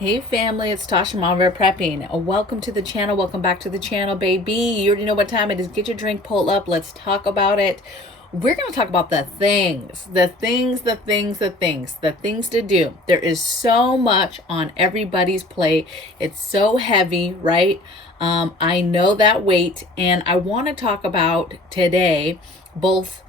Hey family, it's Tasha MAMABEAR Prepping. Welcome to the channel. Welcome back to the channel, baby. You already know what time it is. Get your drink pulled up. Let's talk about it. We're going to talk about the things to do. There is so much on everybody's plate. It's so heavy, right? I know that weight, and I want to talk about today both.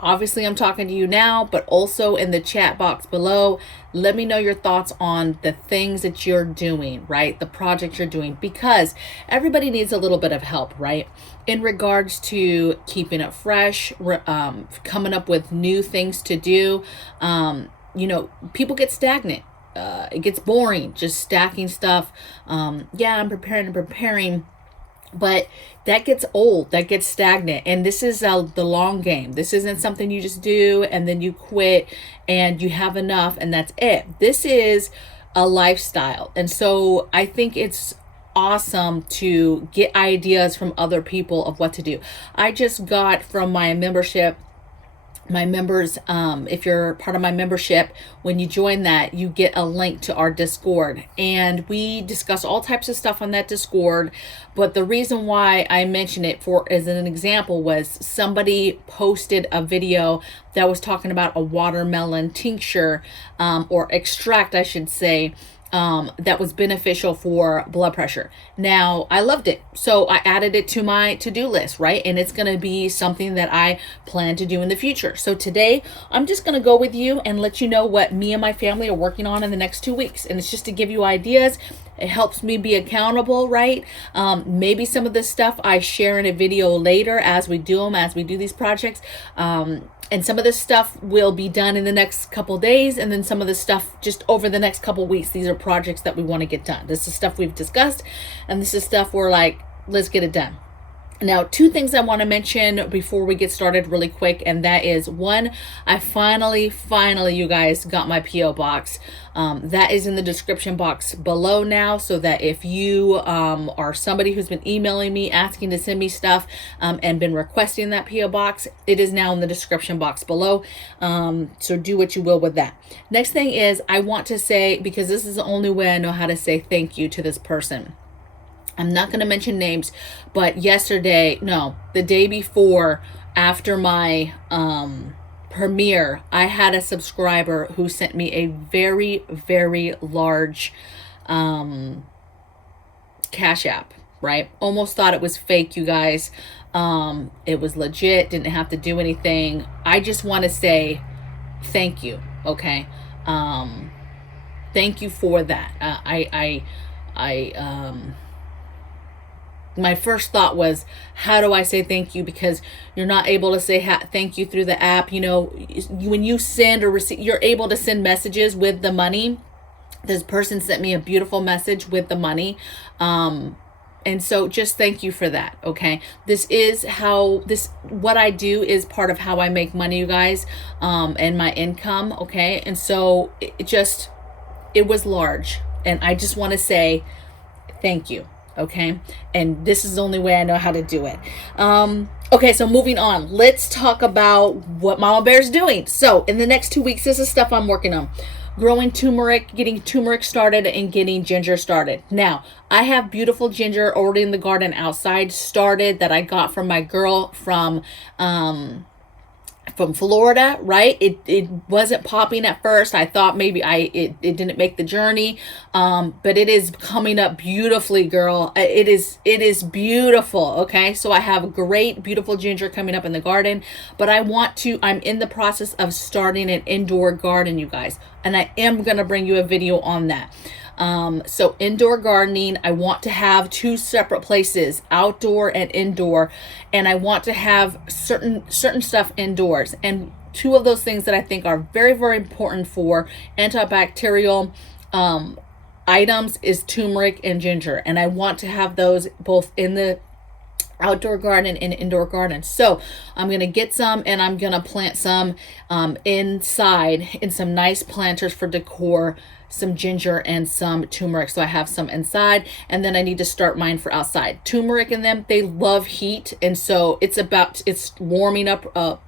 Obviously, I'm talking to you now, but also in the chat box below, let me know your thoughts on the things that you're doing, right? The projects you're doing, because everybody needs a little bit of help, right? In regards to keeping it fresh, coming up with new things to do. People get stagnant. It gets boring, just stacking stuff. Yeah, I'm preparing. But that gets old, that gets stagnant. And this is the long game. This isn't something you just do and then you quit and you have enough and that's it. This is a lifestyle. And so I think it's awesome to get ideas from other people of what to do. I just got from my members, if you're part of my membership, when you join that, you get a link to our Discord, and we discuss all types of stuff on that Discord. But the reason why I mention it for as an example was somebody posted a video that was talking about a watermelon tincture, or extract, I should say, that was beneficial for blood pressure. Now, I loved it, so I added it to my to-do list, right? And it's going to be something that I plan to do in the future. So today, I'm just going to go with you and let you know what me and my family are working on in the next 2 weeks. And it's just to give you ideas. It helps me be accountable, right? Maybe some of this stuff I share in a video later as we do them, as we do these projects. And some of this stuff will be done in the next couple days, and then some of the stuff just over the next couple weeks. These are projects that we want to get done. This is stuff we've discussed, and this is stuff we're like, let's get it done. Now, 2 things I want to mention before we get started really quick, and that is, one, I finally, you guys, got my P.O. box. That is in the description box below now, so that if you are somebody who's been emailing me, asking to send me stuff, and been requesting that P.O. box, it is now in the description box below. So do what you will with that. Next thing is, I want to say, because this is the only way I know how to say thank you to this person. I'm not going to mention names, but the day before, after my premiere, I had a subscriber who sent me a very, very large CashApp, right? Almost thought it was fake, you guys. It was legit, didn't have to do anything. I just want to say thank you, okay? Thank you for that. My first thought was, how do I say thank you? Because you're not able to say thank you through the app. You know, when you send or receive, you're able to send messages with the money. This person sent me a beautiful message with the money. And so just thank you for that. Okay. What I do is part of how I make money, you guys, and my income. Okay. And so it was large, and I just want to say thank you. Okay, and this is the only way I know how to do it. Okay, so moving on, let's talk about what Mama Bear's doing. So in the next 2 weeks, this is stuff I'm working on. Growing turmeric, getting turmeric started, and getting ginger started. Now, I have beautiful ginger already in the garden outside started that I got from my girl from Florida, right? It wasn't popping at first. I thought maybe it didn't make the journey, but it is coming up beautifully, girl. It is beautiful. Okay, so I have great, beautiful ginger coming up in the garden, but I'm in the process of starting an indoor garden, you guys, and I am gonna bring you a video on that. So indoor gardening, I want to have 2 separate places, outdoor and indoor, and I want to have certain stuff indoors. And 2 of those things that I think are very, very important for antibacterial items is turmeric and ginger, and I want to have those both in the outdoor garden and indoor garden. So I'm gonna get some, and I'm gonna plant some inside in some nice planters for decor, some ginger and some turmeric. So I have some inside, and then I need to start mine for outside. Turmeric and them, they love heat, and so it's warming up a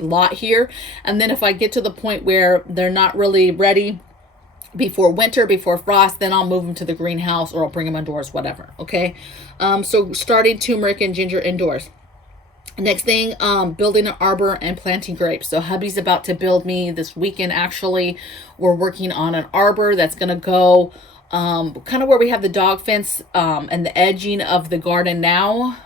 lot here. And then if I get to the point where they're not really ready, before winter, before frost. Then I'll move them to the greenhouse or I'll bring them indoors, whatever. Okay. So starting turmeric and ginger indoors. Next thing, building an arbor and planting grapes. So hubby's about to build me this weekend. Actually, we're working on an arbor that's going to go kind of where we have the dog fence and the edging of the garden now.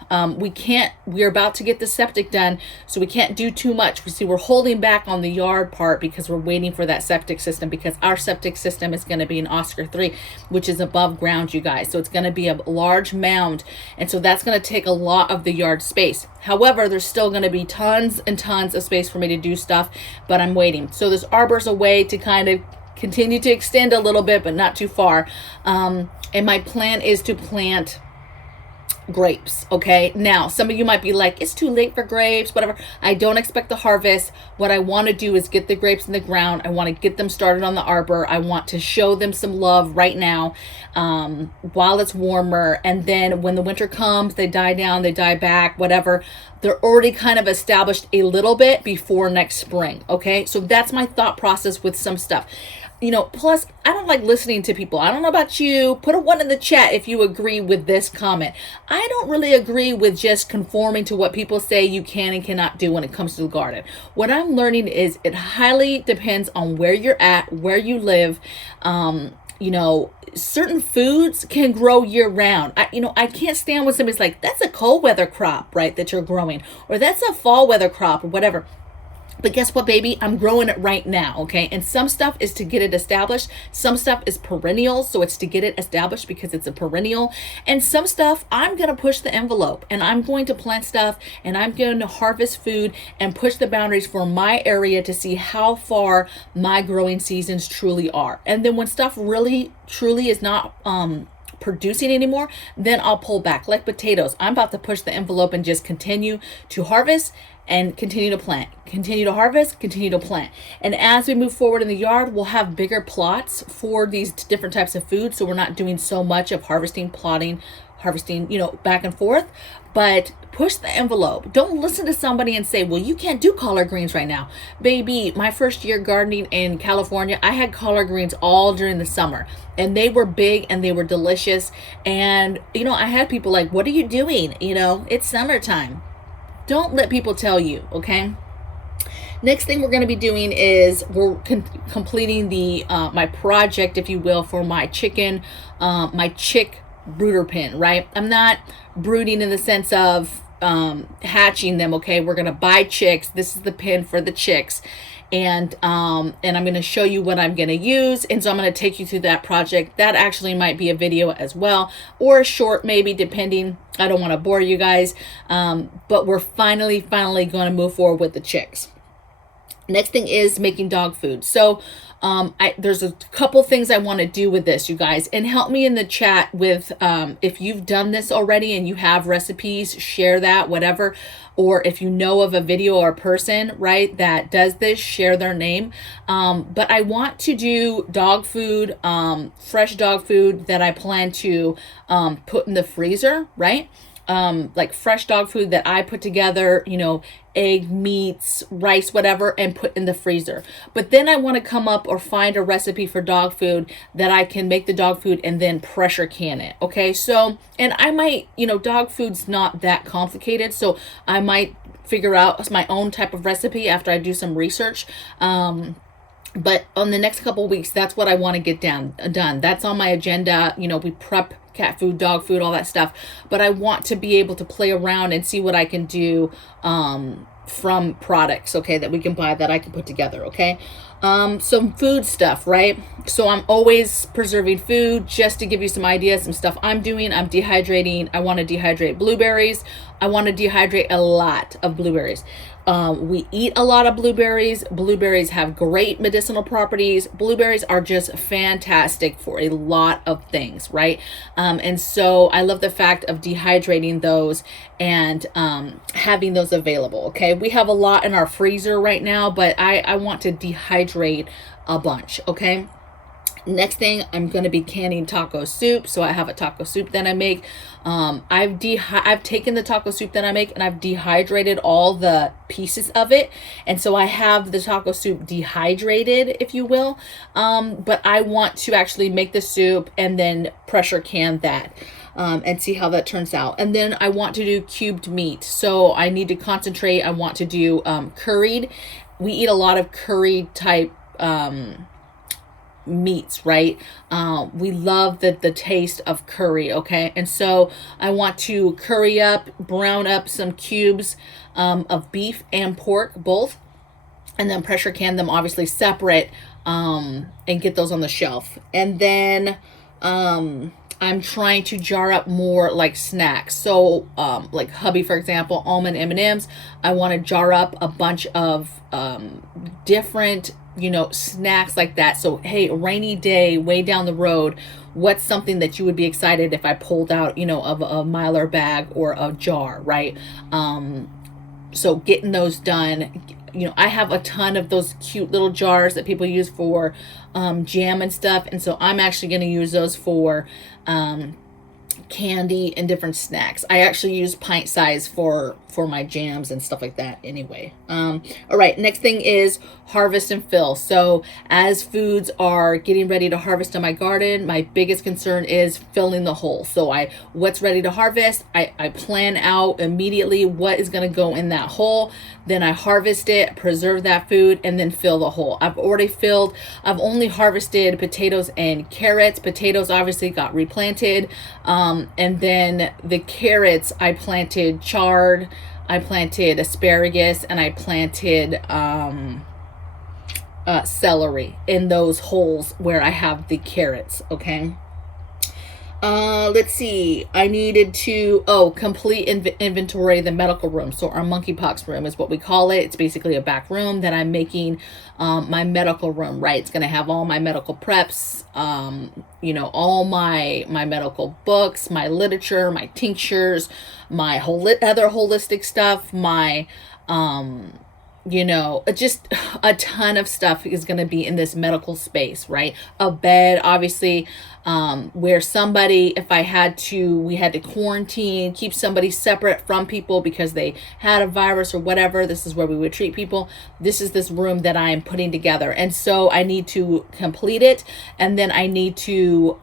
We're about to get the septic done, so we can't do too much. We're holding back on the yard part because we're waiting for that septic system, because our septic system is going to be an Oscar 3, which is above ground, you guys. So it's going to be a large mound, and so that's going to take a lot of the yard space. However, there's still going to be tons and tons of space for me to do stuff, but I'm waiting. So this arbor's a way to kind of continue to extend a little bit, but not too far. And my plan is to plant grapes. Okay. Now, some of you might be like, it's too late for grapes, whatever. I don't expect the harvest. What I want to do is get the grapes in the ground. I want to get them started on the arbor. I want to show them some love right now, while it's warmer. And then when the winter comes, they die down, they die back, whatever. They're already kind of established a little bit before next spring. Okay. So that's my thought process with some stuff. Plus, I don't like listening to people. I don't know about you. Put a 1 in the chat if you agree with this comment. I don't really agree with just conforming to what people say you can and cannot do when it comes to the garden. What I'm learning is it highly depends on where you're at, where you live. Certain foods can grow year round. I can't stand when somebody's like, that's a cold weather crop, right, that you're growing, or that's a fall weather crop or whatever. But guess what, baby? I'm growing it right now, okay? And some stuff is to get it established. Some stuff is perennial, so it's to get it established because it's a perennial. And some stuff, I'm going to push the envelope, and I'm going to plant stuff, and I'm going to harvest food and push the boundaries for my area to see how far my growing seasons truly are. And then when stuff really, truly is not producing anymore, then I'll pull back. Like potatoes, I'm about to push the envelope and just continue to harvest and continue to plant, continue to harvest, continue to plant. And as we move forward in the yard, we'll have bigger plots for these different types of food. So we're not doing so much of harvesting, plotting, harvesting, back and forth, but push the envelope. Don't listen to somebody and say, well, you can't do collard greens right now. Baby, my first year gardening in California, I had collard greens all during the summer, and they were big and they were delicious. And, I had people like, what are you doing? It's summertime. Don't let people tell you, okay? Next thing we're going to be doing is we're completing the my project, if you will, for my chicken, my chick brooder pen, right? I'm not brooding in the sense of hatching them, okay? We're going to buy chicks. This is the pen for the chicks. And I'm going to show you what I'm going to use. And so I'm going to take you through that project. That actually might be a video as well, or a short maybe, depending. I don't want to bore you guys. But we're finally going to move forward with the chicks. Next thing is making dog food. So there's a couple things I want to do with this, you guys, and help me in the chat with if you've done this already and you have recipes, share that, whatever. Or if you know of a video or a person, right, that does this, share their name. But I want to do dog food, fresh dog food that I plan to put in the freezer, right? Like fresh dog food that I put together, egg, meats, rice, whatever, and put in the freezer. But then I want to come up or find a recipe for dog food that I can make the dog food and then pressure can it. Okay. So, and I might, dog food's not that complicated. So I might figure out my own type of recipe after I do some research. But on the next couple of weeks, that's what I want to get done. That's on my agenda. We prep cat food, dog food, all that stuff. But I want to be able to play around and see what I can do from products, okay, that we can buy, that I can put together, okay? Some food stuff, right? So I'm always preserving food. Just to give you some ideas, some stuff I'm doing. I'm dehydrating. I want to dehydrate blueberries. I want to dehydrate a lot of blueberries. We eat a lot of blueberries. Blueberries have great medicinal properties. Blueberries are just fantastic for a lot of things, right? And so I love the fact of dehydrating those and having those available, okay? We have a lot in our freezer right now, but I want to dehydrate a bunch, okay? Next thing, I'm going to be canning taco soup. So I have a taco soup that I make. I've taken the taco soup that I make and I've dehydrated all the pieces of it. And so I have the taco soup dehydrated, if you will. But I want to actually make the soup and then pressure can that. And see how that turns out. And then I want to do cubed meat. So I need to concentrate. I want to do curried. We eat a lot of curry type meats, right? We love the taste of curry, okay? And so I want to curry up, brown up some cubes of beef and pork, both, and then pressure can them obviously separate and get those on the shelf. And then I'm trying to jar up more like snacks. So like hubby, for example, almond M&Ms, I want to jar up a bunch of different snacks like that. So hey, a rainy day way down the road, what's something that you would be excited if I pulled out of a Mylar bag or a jar, right? So getting those done. I have a ton of those cute little jars that people use for jam and stuff, and so I'm actually going to use those for candy and different snacks. I actually use pint size for my jams and stuff like that anyway. All right, next thing is harvest and fill. So as foods are getting ready to harvest in my garden, my biggest concern is filling the hole. So what's ready to harvest, I plan out immediately what is going to go in that hole. Then I harvest it, preserve that food, and then fill the hole. I've only harvested potatoes and carrots. Potatoes obviously got replanted. And then the carrots, I planted chard, I planted asparagus, and I planted celery in those holes where I have the carrots, okay? Let's see. I needed to, complete inventory the medical room. So our monkeypox room is what we call it. It's basically a back room that I'm making my medical room, right? It's going to have all my medical preps, all my medical books, my literature, my tinctures, my other holistic stuff, my, just a ton of stuff is going to be in this medical space, right? A bed, obviously, where somebody, if we had to quarantine, keep somebody separate from people because they had a virus or whatever, this is where we would treat people. This is this room that I'm putting together. And so I need to complete it. And then I need to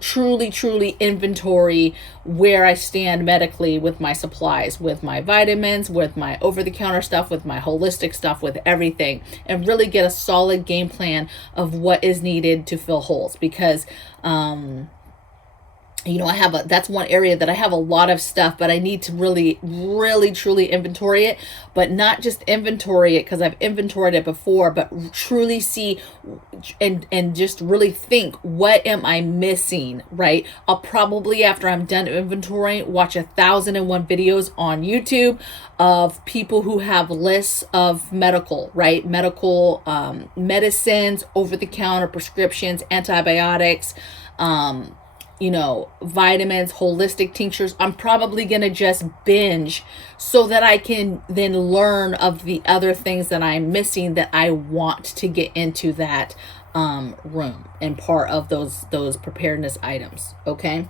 truly inventory where I stand medically with my supplies, with my vitamins, with my over-the-counter stuff, with my holistic stuff, with everything, and really get a solid game plan of what is needed to fill holes. Because that's one area that I have a lot of stuff, but I need to really truly inventory it, but not just inventory it because I've inventoried it before, but truly see and just really think, what am I missing, right? I'll probably, after I'm done inventorying, watch 1,001 videos on YouTube of people who have lists of medical medicines, over-the-counter prescriptions, antibiotics, vitamins, holistic tinctures. I'm probably going to just binge so that I can then learn of the other things that I'm missing that I want to get into that room and part of those preparedness items. Okay.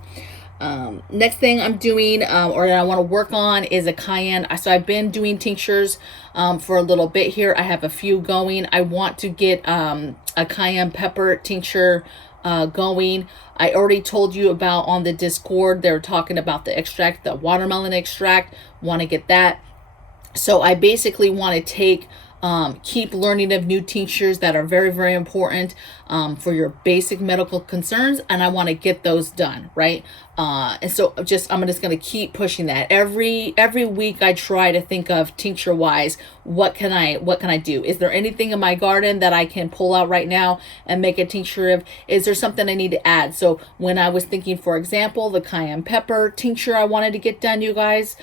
Next thing I'm doing or that I want to work on is a Cayenne. So I've been doing tinctures for a little bit here. I have a few going. I want to get a cayenne pepper tincture going. I already told you about on the Discord, they're talking about the extract, the watermelon extract. Want to get that. So I basically want to keep learning of new tinctures that are very, very important for your basic medical concerns, and I want to get those done, right? And so I'm just going to keep pushing that. Every week I try to think of tincture wise, what can I do? Is there anything in my garden that I can pull out right now and make a tincture of? Is there something I need to add? So when I was thinking, for example, the cayenne pepper tincture I wanted to get done, you guys,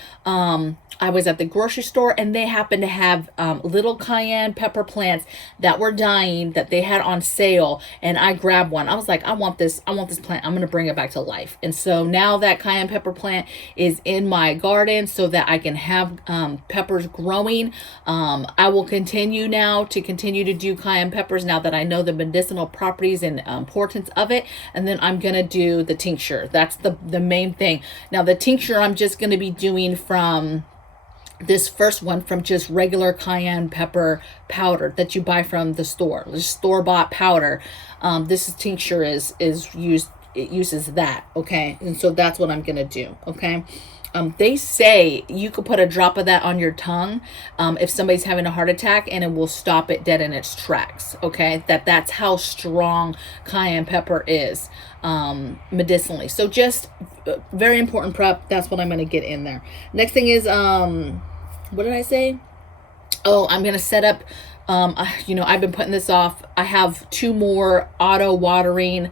I was at the grocery store and they happen to have little cayenne pepper plants that were dying that they had on sale, and I grabbed one. I was like, I want this plant. I'm going to bring it back to life. And so now that cayenne pepper plant is in my garden so that I can have peppers growing. I will continue to do cayenne peppers now that I know the medicinal properties and importance of it. And then I'm going to do the tincture. That's the main thing. Now the tincture I'm just going to be doing from this first one from just regular cayenne pepper powder that you buy from the store, just store-bought powder. This is tincture is used, it uses that. Okay. And so that's what I'm going to do. Okay. They say you could put a drop of that on your tongue if somebody's having a heart attack, and it will stop it dead in its tracks. Okay, that's how strong cayenne pepper is medicinally. So just very important prep. That's what I'm going to get in there. Next thing is, what did I say? Oh, I'm going to set up, I've been putting this off. I have 2 more auto watering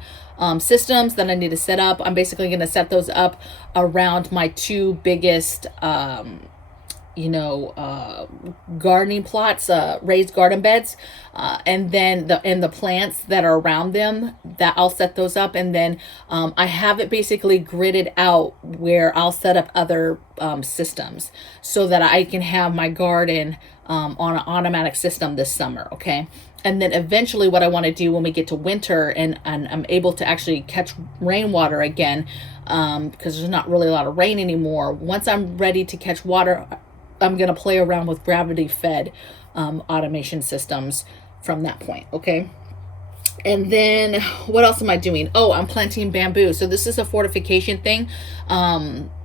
systems that I need to set up. I'm basically going to set those up around my 2 biggest, gardening plots, raised garden beds, and then the plants that are around them, that I'll set those up. And then I have it basically gridded out where I'll set up other systems so that I can have my garden on an automatic system this summer. Okay. And then eventually what I want to do when we get to winter and I'm able to actually catch rainwater again, because there's not really a lot of rain anymore. Once I'm ready to catch water, I'm going to play around with gravity fed automation systems from that point. Okay. And then what else am I doing? Oh, I'm planting bamboo. So this is a fortification thing.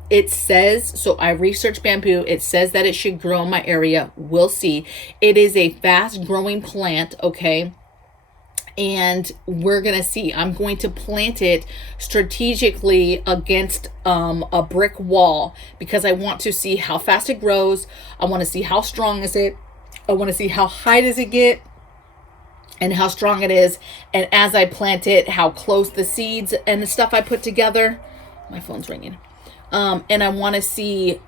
It says, so I researched bamboo. It says that it should grow in my area. We'll see. It is a fast growing plant. Okay. And we're going to see. I'm going to plant it strategically against a brick wall because I want to see how fast it grows. I want to see how strong is it. I want to see how high does it get and how strong it is. And as I plant it, how close the seeds and the stuff I put together. My phone's ringing. And I want to see,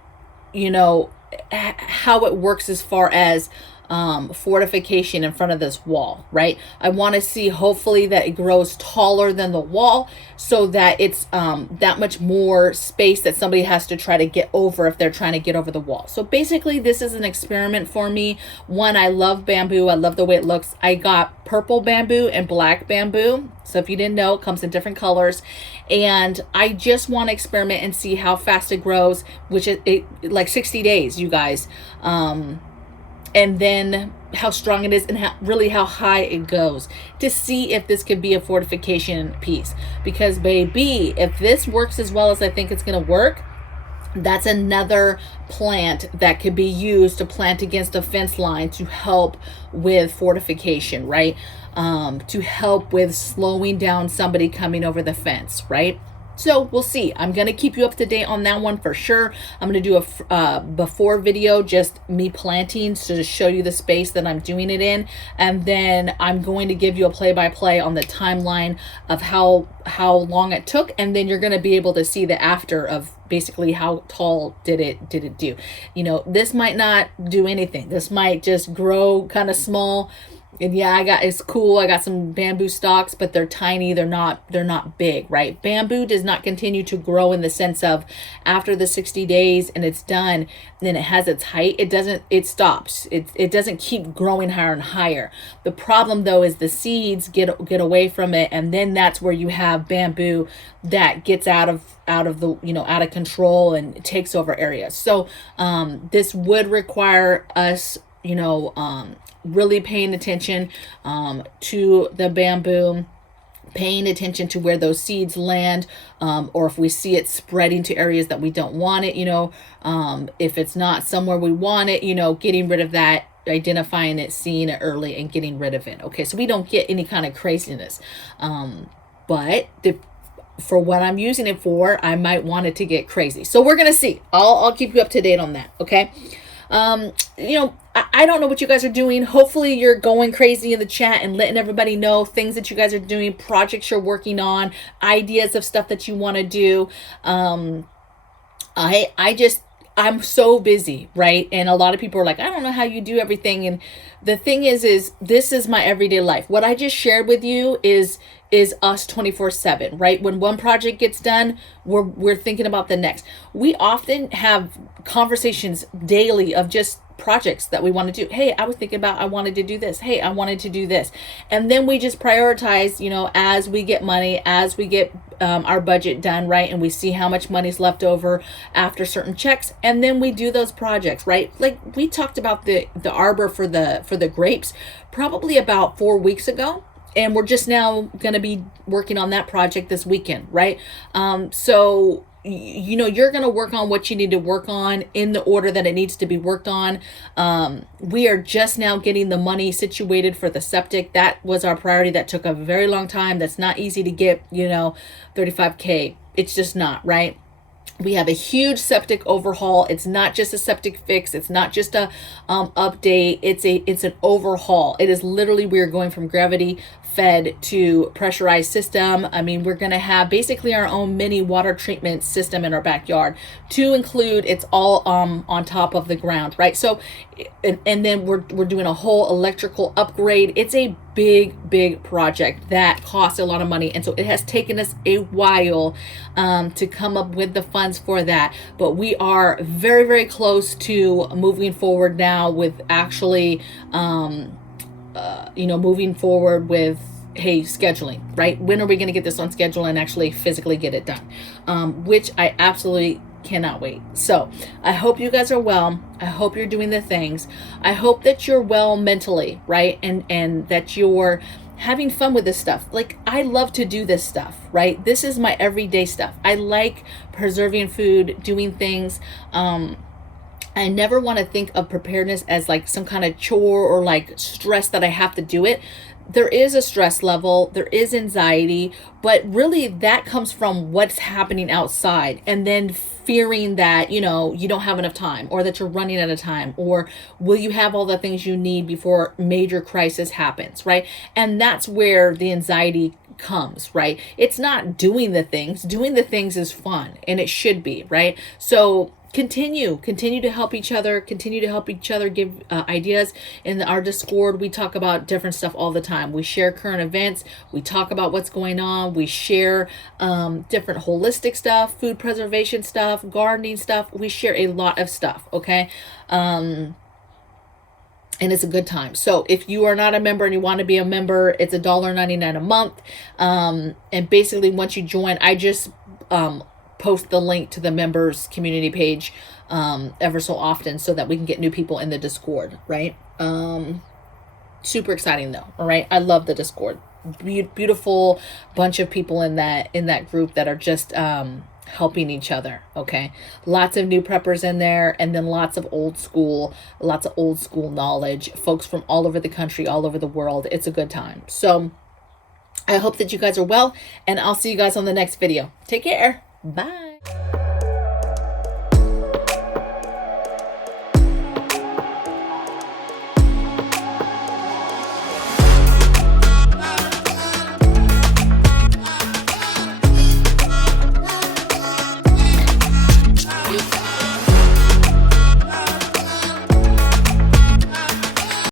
how it works as far as fortification in front of this wall, right? I want to see hopefully that it grows taller than the wall so that it's that much more space that somebody has to try to get over if they're trying to get over the wall. So basically this is an experiment for me. One, I love bamboo. I love the way it looks. I got purple bamboo and black bamboo. So if you didn't know, it comes in different colors. And I just want to experiment and see how fast it grows, which is like 60 days, you guys. And then how strong it is and how high it goes to see if this could be a fortification piece. Because baby, if this works as well as I think it's going to work, that's another plant that could be used to plant against a fence line to help with fortification, right? To help with slowing down somebody coming over the fence, right? So we'll see. I'm going to keep you up to date on that one for sure. I'm going to do a before video, just me planting to show you the space that I'm doing it in. And then I'm going to give you a play-by-play on the timeline of how long it took. And then you're going to be able to see the after of basically how tall did it do. This might not do anything. This might just grow kind of small. And yeah, it's cool. I got some bamboo stalks, but they're tiny. They're not big, right? Bamboo does not continue to grow in the sense of after the 60 days and it's done, then it has its height. It stops. It doesn't keep growing higher and higher. The problem though is the seeds get away from it. And then that's where you have bamboo that gets out of control and takes over areas. So, this would require us, really paying attention to the bamboo, paying attention to where those seeds land, or if we see it spreading to areas that we don't want it, if it's not somewhere we want it, getting rid of that, identifying it, seeing it early and getting rid of it. Okay, so we don't get any kind of craziness. But for what I'm using it for, I might want it to get crazy. So we're going to see. I'll keep you up to date on that. Okay. I don't know what you guys are doing. Hopefully you're going crazy in the chat and letting everybody know things that you guys are doing, projects you're working on, ideas of stuff that you want to do. I'm so busy, right? And a lot of people are like, I don't know how you do everything. And the thing is this is my everyday life. What I just shared with you is us 24/7, right? When one project gets done, we're thinking about the next. We often have conversations daily of just projects that we want to do. Hey, I was thinking about, I wanted to do this. Hey, I wanted to do this. And then we just prioritize, as we get money, as we get our budget done, right? And we see how much money's left over after certain checks. And then we do those projects, right? Like we talked about the arbor for the grapes probably about 4 weeks ago. And we're just now going to be working on that project this weekend, right? So you're going to work on what you need to work on in the order that it needs to be worked on. We are just now getting the money situated for the septic. That was our priority. That took a very long time. That's not easy to get, $35K. It's just not, right? We have a huge septic overhaul. It's not just a septic fix. It's not just a update. It's an overhaul. It is literally, we are going from gravity fed to pressurized system. I mean, we're going to have basically our own mini water treatment system in our backyard, to include it's all on top of the ground, right? So and then we're doing a whole electrical upgrade. It's a big project that costs a lot of money, and so it has taken us a while to come up with the funds for that, but we are very close to moving forward now with actually moving forward with, hey, scheduling, right? When are we going to get this on schedule and actually physically get it done? Which I absolutely cannot wait. So I hope you guys are well. I hope you're doing the things. I hope that you're well mentally, right? And that you're having fun with this stuff. Like, I love to do this stuff, right? This is my everyday stuff. I like preserving food, doing things. I never want to think of preparedness as like some kind of chore or like stress that I have to do it. There is a stress level, there is anxiety, but really that comes from what's happening outside, and then fearing that, you don't have enough time, or that you're running out of time, or will you have all the things you need before major crisis happens, right? And that's where the anxiety comes, right? It's not doing the things. Doing the things is fun, and it should be, right? So continue to help each other, give ideas. In our Discord, we talk about different stuff all the time. We share current events, we talk about what's going on, we share different holistic stuff, food preservation stuff, gardening stuff. We share a lot of stuff, okay? And it's a good time. So if you are not a member and you want to be a member, it's $1.99 a month. And basically once you join, I just post the link to the members community page ever so often, so that we can get new people in the Discord, right? Super exciting though. All right, I love the Discord. Beautiful bunch of people in that group that are just helping each other. Okay, lots of new preppers in there, and then lots of old school knowledge, folks from all over the country, all over the world. It's a good time. So I hope that you guys are well, and I'll see you guys on the next video. Take care. Bye.